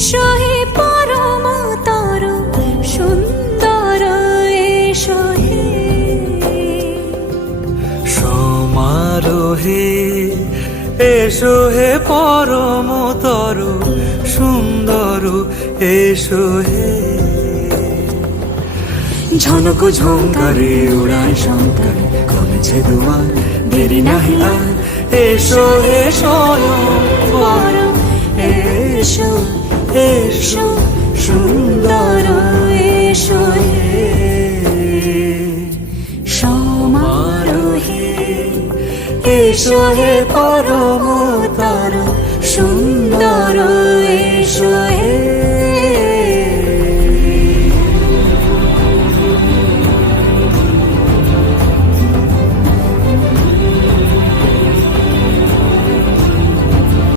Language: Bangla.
এসো হে পরম তরু সুন্দর, এসো হে সমারোহে, এসো হে পরম তরু সুন্দর, এসো হে ঝনক ঝঙ্কারে উড়ায় শঙ্কর, খুলেছে দুয়ার দেরি নাহি আর, এসো হে স্বয়ং বর, এসো এসো সুন্দর, এসো হে সমারোহে, এসো হে পরম